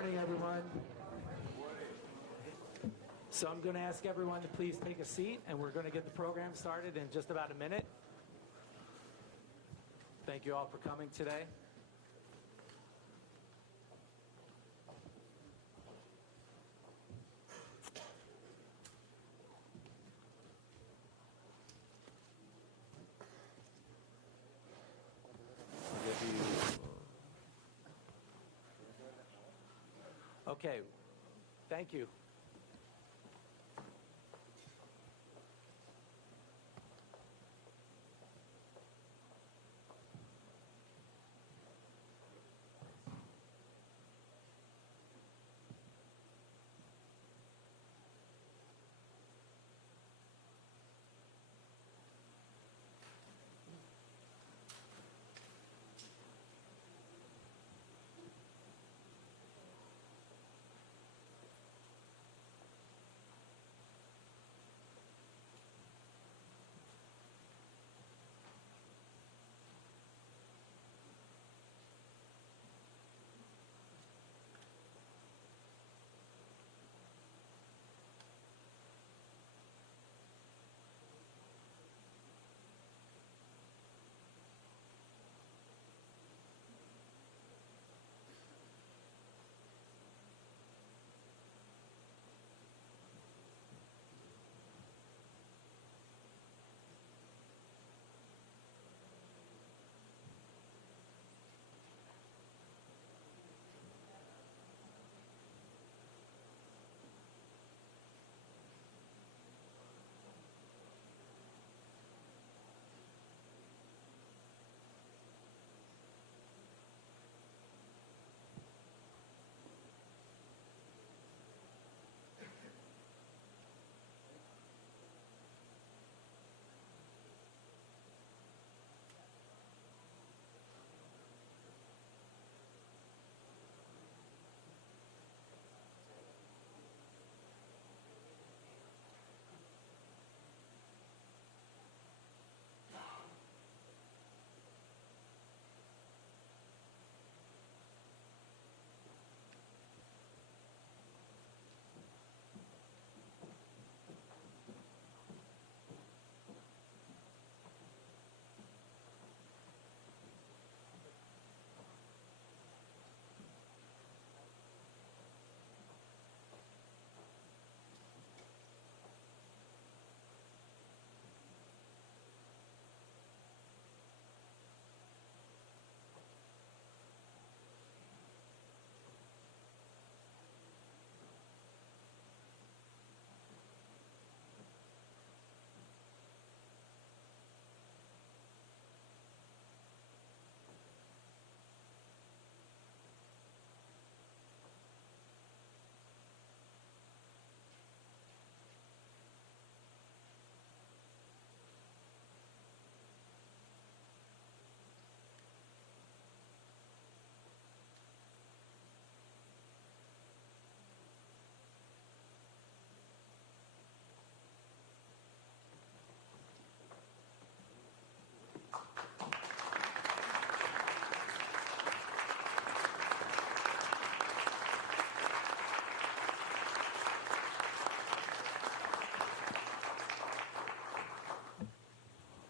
morning, everyone. So I'm going to ask everyone to please take a seat, and we're going to get the program started in just about a minute. Thank you all for coming today. Okay, thank you.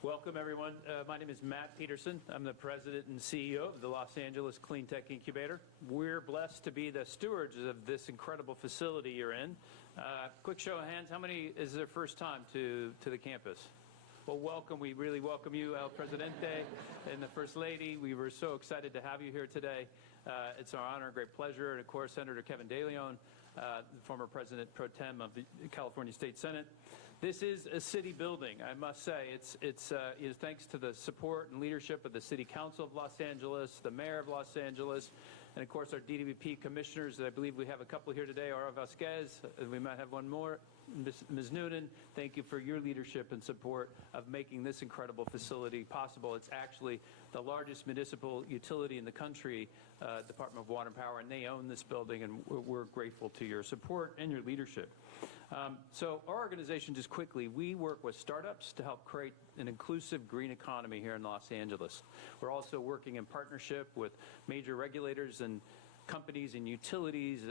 Welcome, everyone. My name is Matt Peterson. I'm the president and CEO of the Los Angeles Cleantech Incubator. We're blessed to be the stewards of this incredible facility you're in. Quick show of hands, how many is their first time to the campus? Well, welcome. We really welcome you, El Presidente and the First Lady. We were so excited to have you here today. It's our honor, great pleasure, and of course, Senator Kevin De Leon, the former President Pro Tem of the California State Senate. This is a city building, I must say. It's thanks to the support and leadership of the City Council of Los Angeles, the Mayor of Los Angeles, and of course our DWP commissioners. I believe we have a couple here today, Aura Vasquez, we might have one more, Ms. Noonan. Thank you for your leadership and support of making this incredible facility possible. It's actually the largest municipal utility in the country, Department of Water and Power, and they own this building, and we're grateful to your support and your leadership. So our organization, just quickly, we work with startups to help create an inclusive green economy here in Los Angeles. We're also working in partnership with major regulators and companies and utilities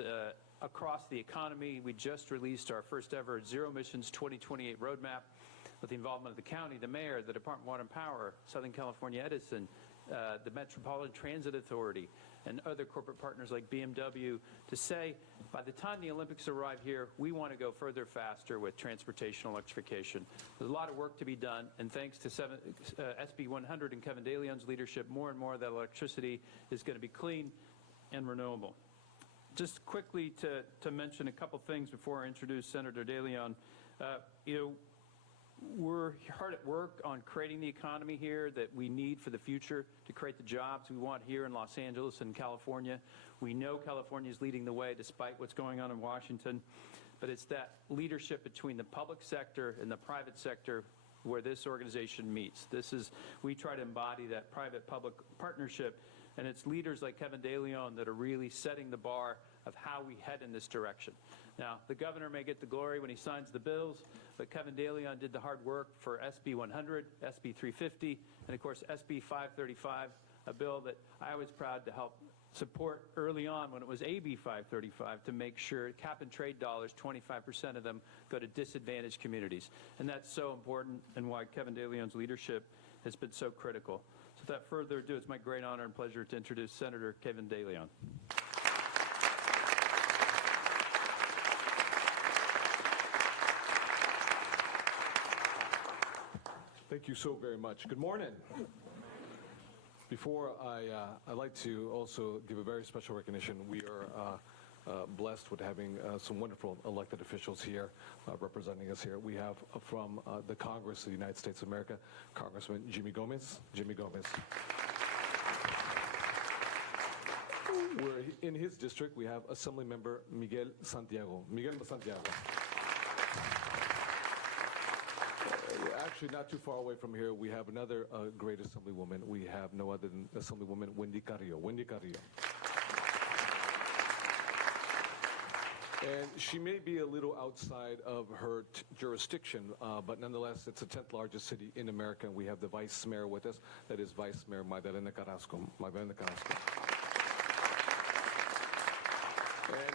across the economy. We just released our first ever Zero Emissions 2028 roadmap with the involvement of the county, the mayor, the Department of Water and Power, Southern California Edison, the Metropolitan Transit Authority, and other corporate partners like BMW to say, by the time the Olympics arrive here, we want to go further faster with transportation electrification. There's a lot of work to be done, and thanks to SB 100 and Kevin DeLeon's leadership, more and more of that electricity is going to be clean and renewable. Just quickly to mention a couple things before I introduce Senator DeLeon. We're hard at work on creating the economy here that we need for the future to create the jobs we want here in Los Angeles and California. We know California is leading the way despite what's going on in Washington, but it's that leadership between the public sector and the private sector where this organization meets. We try to embody that private-public partnership, and it's leaders like Kevin DeLeon that are really setting the bar of how we head in this direction. Now, the governor may get the glory when he signs the bills, but Kevin DeLeon did the hard work for SB 100, SB 350, and of course SB 535, a bill that I was proud to help support early on when it was AB 535 to make sure cap and trade dollars, 25% of them go to disadvantaged communities. And that's so important and why Kevin DeLeon's leadership has been so critical. So without further ado, it's my great honor and pleasure to introduce Senator Kevin DeLeon. Thank you so very much. Good morning. Before I'd like to also give a very special recognition. We are blessed with having some wonderful elected officials here representing us here. We have from the Congress of the United States of America, Congressman Jimmy Gomez. Jimmy Gomez. In his district, we have Assembly Member Miguel Santiago. Miguel Santiago. Actually, not too far away from here, we have another great Assemblywoman. We have no other than Assemblywoman Wendy Carrillo. Wendy Carrillo. And she may be a little outside of her jurisdiction, but nonetheless, it's the 10th largest city in America. And we have the Vice Mayor with us. That is Vice Mayor Magdalena Carrasco. Magdalena Carrasco.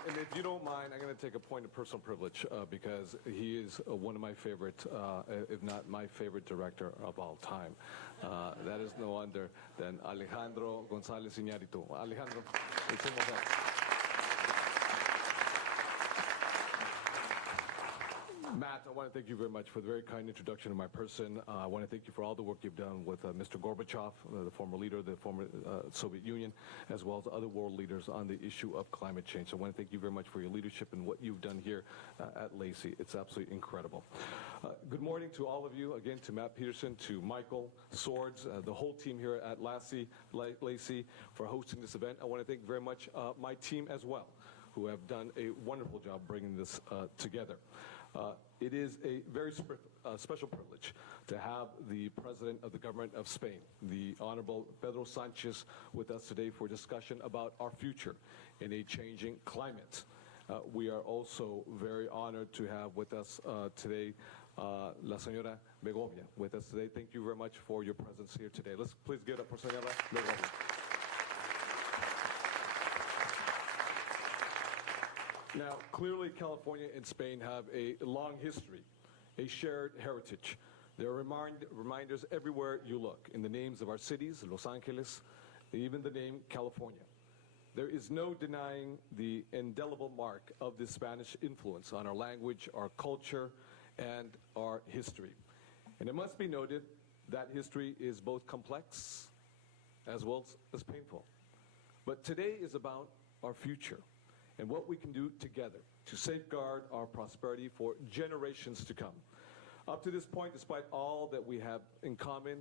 And if you don't mind, I'm going to take a point of personal privilege because he is one of my favorite, if not my favorite director of all time. That is no other than Alejandro González Iñárritu. Alejandro, it's almost that. Matt, I want to thank you very much for the very kind introduction of my person. I want to thank you for all the work you've done with Mr. Gorbachev, the former leader of the former Soviet Union, as well as other world leaders on the issue of climate change. So I want to thank you very much for your leadership and what you've done here at LACI. It's absolutely incredible. Good morning to all of you. Again, to Matt Peterson, to Michael Swords, the whole team here at LACI for hosting this event. I want to thank very much my team as well, who have done a wonderful job bringing this together. It is a very special privilege to have the President of the Government of Spain, the Honorable Pedro Sanchez, with us today for discussion about our future in a changing climate. We are also very honored to have with us today La Señora Begovia with us today. Thank you very much for your presence here today. Let's please give it up for Señora Begovia. Now, clearly, California and Spain have a long history, a shared heritage. There are reminders everywhere you look, in the names of our cities, Los Angeles, even the name California. There is no denying the indelible mark of the Spanish influence on our language, our culture, and our history. And it must be noted that history is both complex as well as painful. But today is about our future and what we can do together to safeguard our prosperity for generations to come. Up to this point, despite all that we have in common,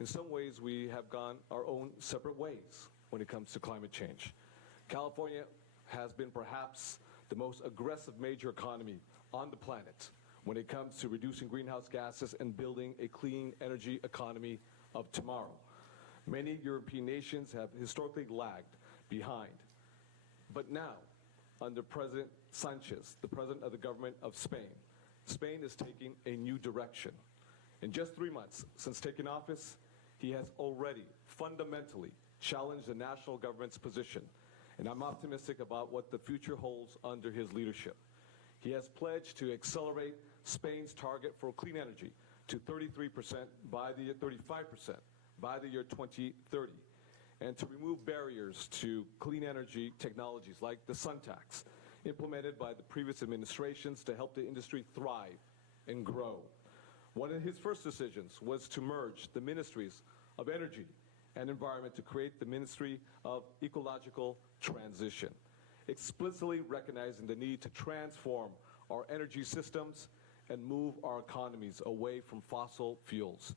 in some ways we have gone our own separate ways when it comes to climate change. California has been perhaps the most aggressive major economy on the planet when it comes to reducing greenhouse gases and building a clean energy economy of tomorrow. Many European nations have historically lagged behind. But now, under President Sanchez, the President of the Government of Spain, Spain is taking a new direction. In just 3 months since taking office, he has already fundamentally challenged the national government's position and I'm optimistic about what the future holds under his leadership. He has pledged to accelerate Spain's target for clean energy to 35% by the year 2030, and to remove barriers to clean energy technologies like the sun tax, implemented by the previous administrations to help the industry thrive and grow. One of his first decisions was to merge the ministries of energy and environment to create the Ministry of Ecological Transition, explicitly recognizing the need to transform our energy systems and move our economies away from fossil fuels.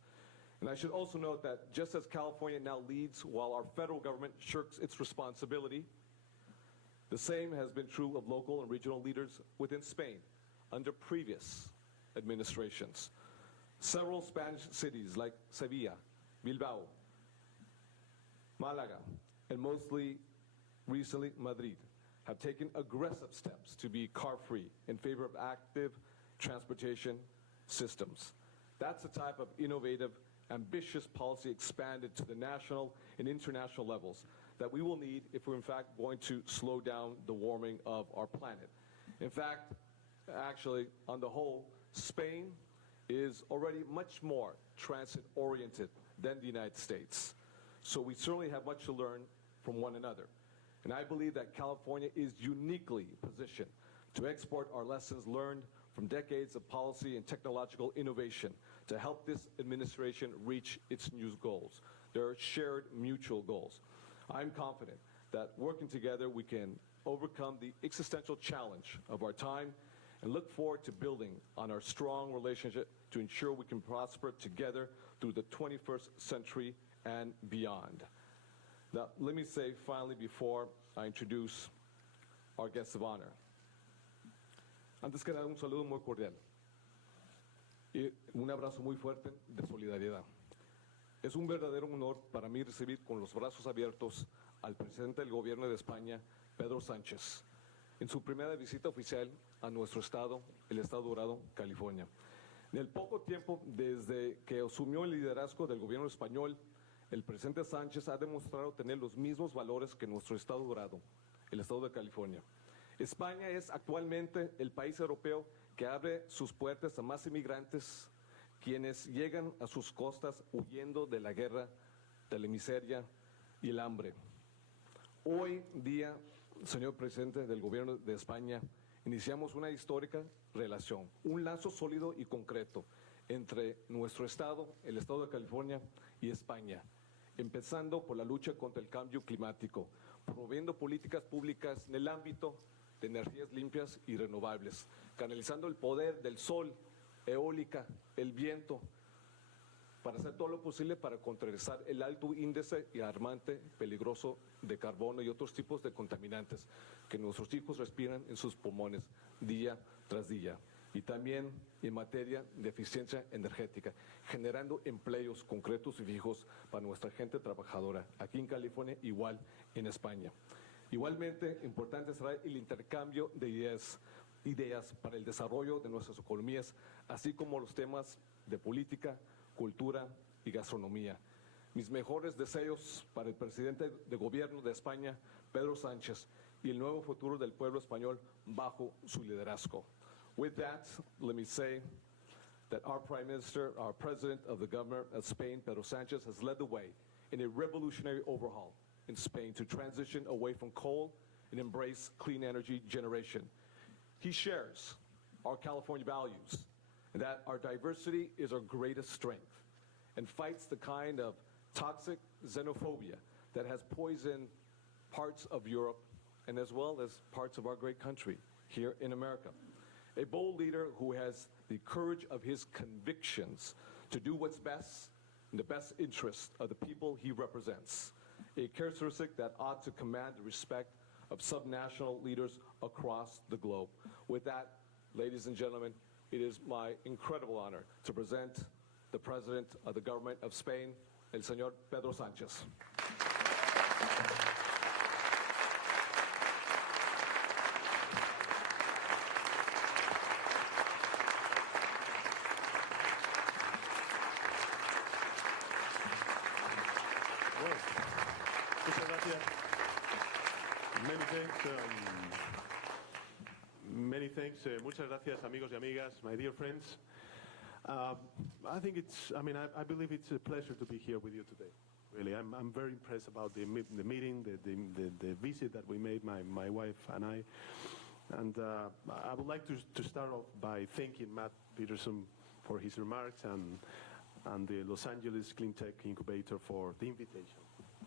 And I should also note that just as California now leads while our federal government shirks its responsibility, the same has been true of local and regional leaders within Spain under previous administrations. Several Spanish cities like Sevilla, Bilbao, Malaga, and mostly recently Madrid have taken aggressive steps to be car-free in favor of active transportation systems. That's the type of innovative, ambitious policy expanded to the national and international levels that we will need if we're in fact going to slow down the warming of our planet. In fact, actually, on the whole, Spain is already much more transit-oriented than the United States. So we certainly have much to learn from one another. And I believe that California is uniquely positioned to export our lessons learned from decades of policy and technological innovation to help this administration reach its new goals. There are shared mutual goals. I'm confident that working together we can overcome the existential challenge of our time and look forward to building on our strong relationship to ensure we can prosper together through the 21st century and beyond. Now, let me say finally before I introduce our guests of honor. Antes que nada, un saludo muy cordial y un abrazo muy fuerte de solidaridad. Es un verdadero honor para mí recibir con los brazos abiertos al presidente del gobierno de España, Pedro Sánchez, en su primera visita oficial a nuestro estado, el Estado Dorado, California. En el poco tiempo desde que asumió el liderazgo del gobierno español, el presidente Sánchez ha demostrado tener los mismos valores que nuestro Estado Dorado, el Estado de California. España es actualmente el país europeo que abre sus puertas a más inmigrantes, quienes llegan a sus costas huyendo de la guerra, de la miseria y el hambre. Hoy día, señor presidente del gobierno de España, iniciamos una histórica relación, un lazo sólido y concreto entre nuestro estado, el Estado de California y España, empezando por la lucha contra el cambio climático, promoviendo políticas públicas en el ámbito de energías limpias y renovables, canalizando el poder del sol, eólica, el viento, para hacer todo lo posible para contrarrestar el alto índice y alarmante peligroso de carbono y otros tipos de contaminantes que nuestros hijos respiran en sus pulmones día tras día. Y también en materia de eficiencia energética, generando empleos concretos y fijos para nuestra gente trabajadora, aquí en California, igual en España. Igualmente importante será el intercambio de ideas para el desarrollo de nuestras economías, así como los temas de política, cultura y gastronomía. Mis mejores deseos para el presidente de gobierno de España, Pedro Sánchez, y el nuevo futuro del pueblo español bajo su liderazgo. With that, let me say that our Prime Minister, our President of the Government of Spain, Pedro Sanchez, has led the way in a revolutionary overhaul in Spain to transition away from coal and embrace clean energy generation. He shares our California values, and that our diversity is our greatest strength, and fights the kind of toxic xenophobia that has poisoned parts of Europe and as well as parts of our great country here in America. A bold leader who has the courage of his convictions to do what's best in the best interest of the people he represents, a characteristic that ought to command the respect of subnational leaders across the globe. With that, ladies and gentlemen, it is my incredible honor to present the President of the Government of Spain, el señor Pedro Sánchez. Muchas gracias. Many thanks. Muchas gracias, amigos y amigas, my dear friends. I think I believe it's a pleasure to be here with you today. Really, I'm very impressed about the meeting, the visit that we made, my wife and I. And I would like to start off by thanking Matt Peterson for his remarks and the Los Angeles Cleantech Incubator for the invitation.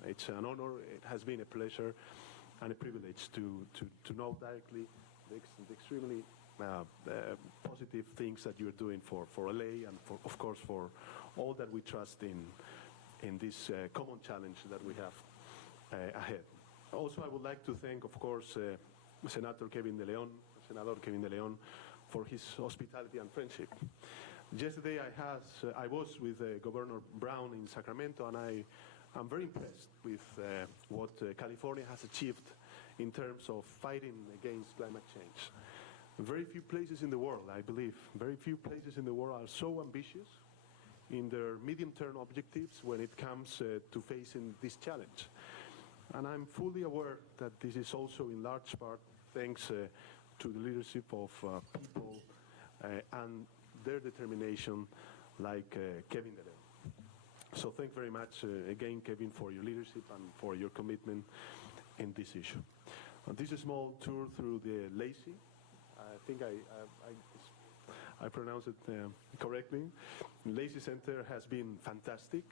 It's an honor. It has been a pleasure and a privilege to know directly the extremely positive things that you're doing for LA and, of course, for all that we trust in this common challenge that we have ahead. Also, I would like to thank, of course, Senator Kevin De León, for his hospitality and friendship. Yesterday, I was with Governor Brown in Sacramento, and I'm very impressed with what California has achieved in terms of fighting against climate change. Very few places in the world, I believe, very few places in the world are so ambitious in their medium-term objectives when it comes to facing this challenge. And I'm fully aware that this is also in large part thanks to the leadership of people and their determination like Kevin De León. So thank you very much again, Kevin, for your leadership and for your commitment in this issue. This is a small tour through the LACI. I think I pronounced it correctly. LACI Center has been fantastic.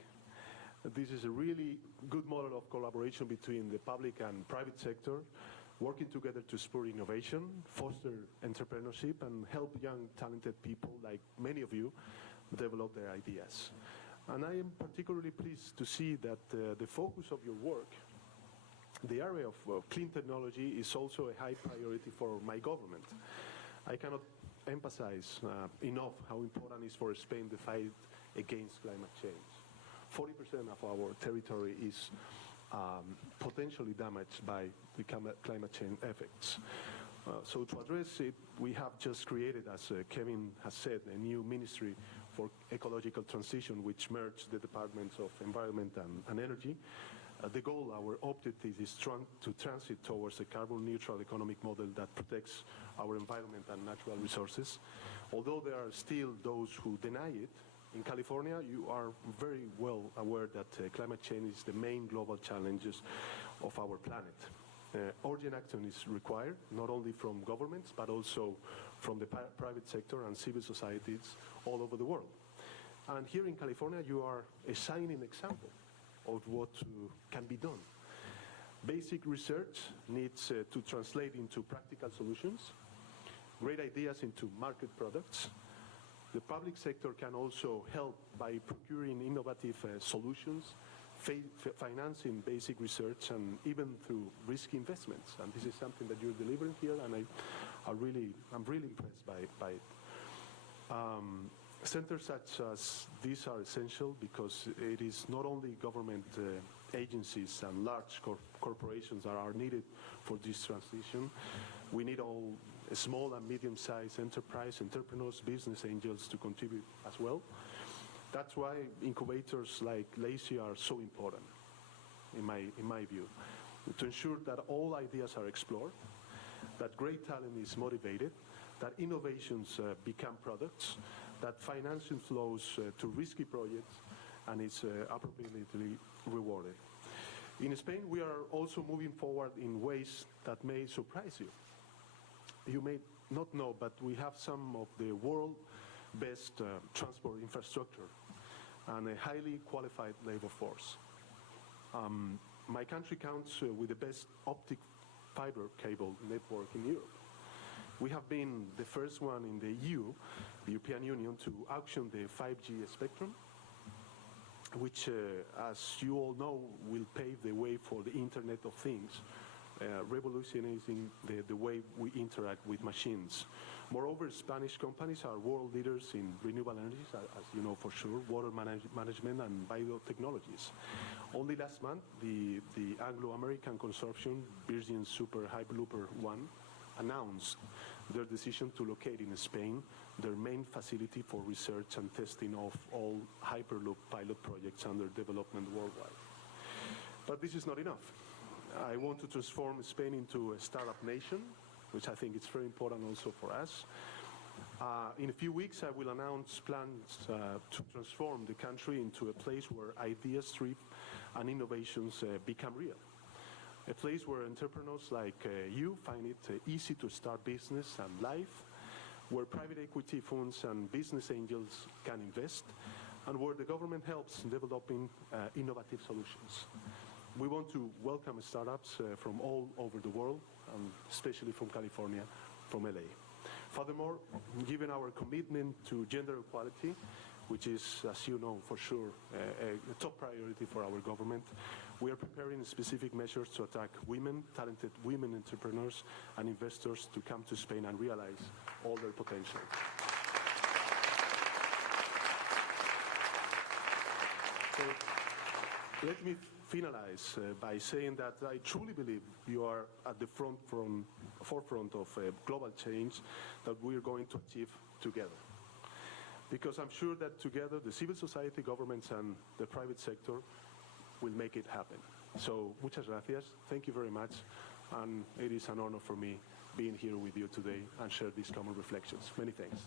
This is a really good model of collaboration between the public and private sector, working together to spur innovation, foster entrepreneurship, and help young, talented people like many of you develop their ideas. And I am particularly pleased to see that the focus of your work, the area of clean technology, is also a high priority for my government. I cannot emphasize enough how important it is for Spain the fight against climate change. 40% of our territory is potentially damaged by the climate change effects. So to address it, we have just created, as Kevin has said, a new ministry for ecological transition, which merged the departments of environment and energy. The goal, our objective, is to transit towards a carbon-neutral economic model that protects our environment and natural resources. Although there are still those who deny it, in California, you are very well aware that climate change is the main global challenges of our planet. Urgent action is required, not only from governments, but also from the private sector and civil societies all over the world. And here in California, you are a shining example of what can be done. Basic research needs to translate into practical solutions, great ideas into market products. The public sector can also help by procuring innovative solutions, financing basic research, and even through risky investments. And this is something that you're delivering here, and I'm really impressed by it. Centers such as these are essential because it is not only government agencies and large corporations that are needed for this transition. We need all small and medium-sized entrepreneurs, business angels to contribute as well. That's why incubators like LACI are so important, in my view, to ensure that all ideas are explored, that great talent is motivated, that innovations become products, that financing flows to risky projects and is appropriately rewarded. In Spain, we are also moving forward in ways that may surprise you. You may not know, but we have some of the world's best transport infrastructure and a highly qualified labor force. My country counts with the best optic fiber cable network in Europe. We have been the first one in the EU, the European Union, to auction the 5G spectrum, which, as you all know, will pave the way for the Internet of Things, revolutionizing the way we interact with machines. Moreover, Spanish companies are world leaders in renewable energies, as you know for sure, water management and biotechnologies. Only last month, the Anglo-American consortium, Virgin Super Hyperlooper 1, announced their decision to locate in Spain their main facility for research and testing of all Hyperloop pilot projects under development worldwide. But this is not enough. I want to transform Spain into a startup nation, which I think is very important also for us. In a few weeks, I will announce plans to transform the country into a place where ideas thrive and innovations become real. A place where entrepreneurs like you find it easy to start business and life, where private equity funds and business angels can invest, and where the government helps in developing innovative solutions. We want to welcome startups from all over the world, especially from California, from LA. Furthermore, given our commitment to gender equality, which is, as you know for sure, a top priority for our government, we are preparing specific measures to attract women, talented women entrepreneurs and investors to come to Spain and realize all their potential. So, let me finalize by saying that I truly believe you are at the forefront of a global change that we are going to achieve together. Because I'm sure that together the civil society, governments and the private sector will make it happen. So, muchas gracias. Thank you very much. And it is an honor for me being here with you today and share these common reflections. Many thanks.